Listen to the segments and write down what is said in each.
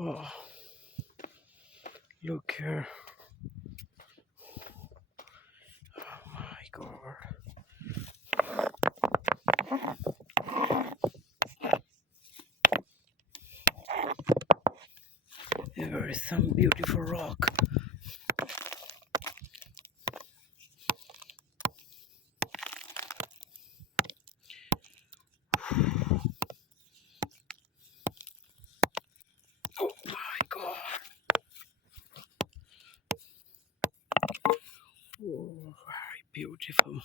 Oh, look here. Oh my god. There is some beautiful rock. Oh my god. Oh, very beautiful.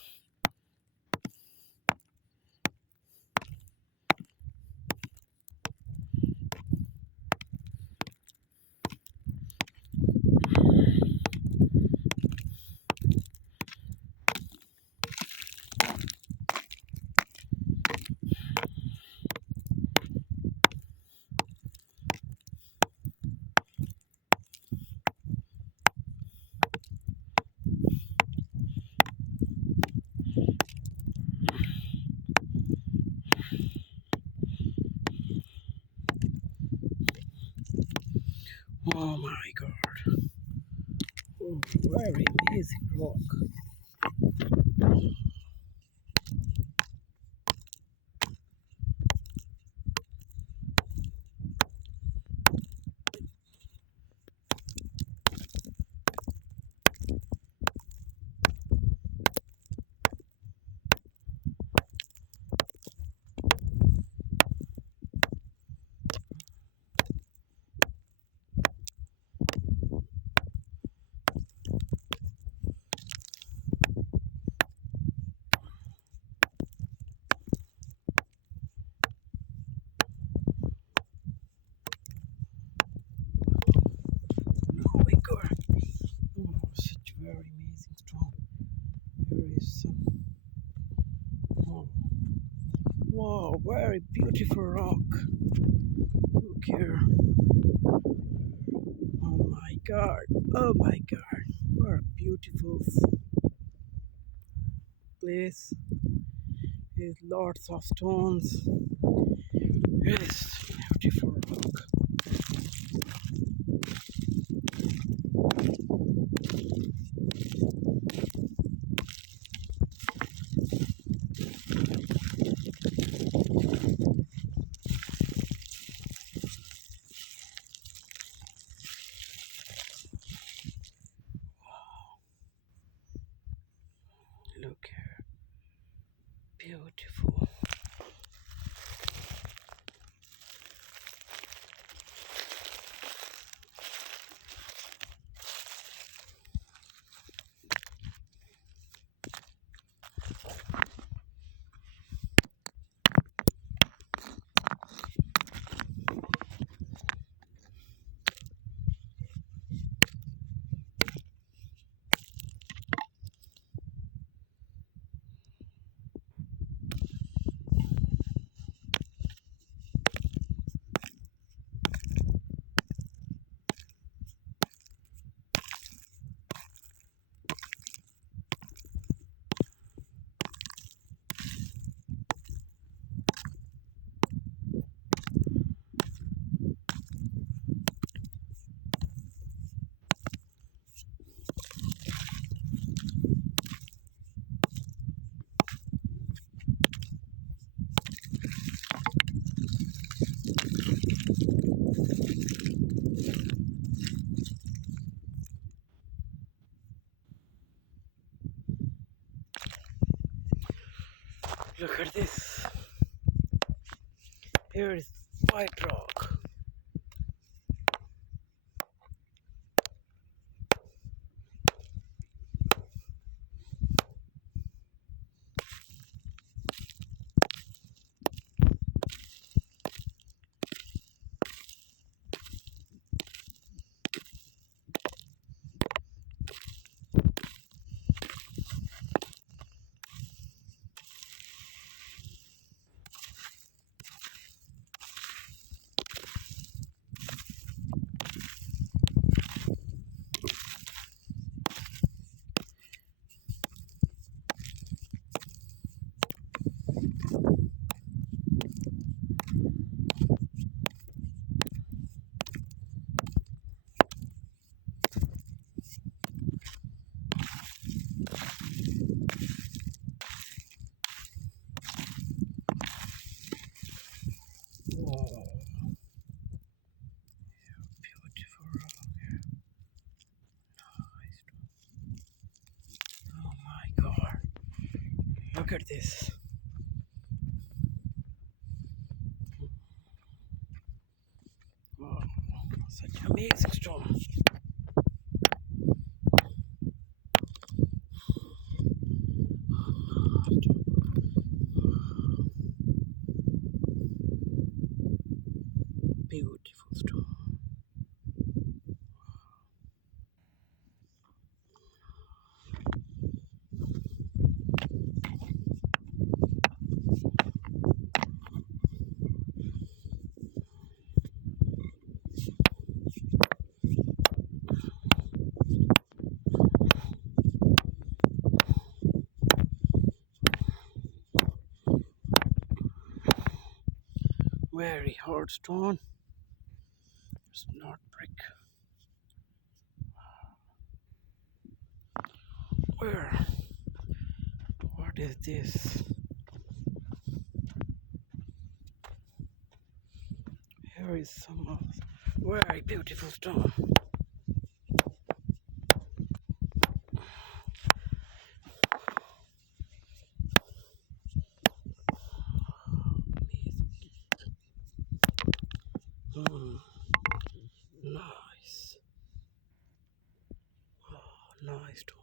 Oh my god. Oh, very amazing rock. Oh my god. Oh, such very amazing stone. Here is some. Oh, wow, very beautiful rock. Look here. Oh my god. Oh my god. What a beautiful place. There's lots of stones. Yes, beautiful rock. Look here. Beautiful. Look at this. Here is white rock. at this. Wow, such amazing stone. Beautiful stone. Very hard stone. It's not brick. Where? What is this? Here is some of very beautiful stone. Mm, nice. Oh, nice stone.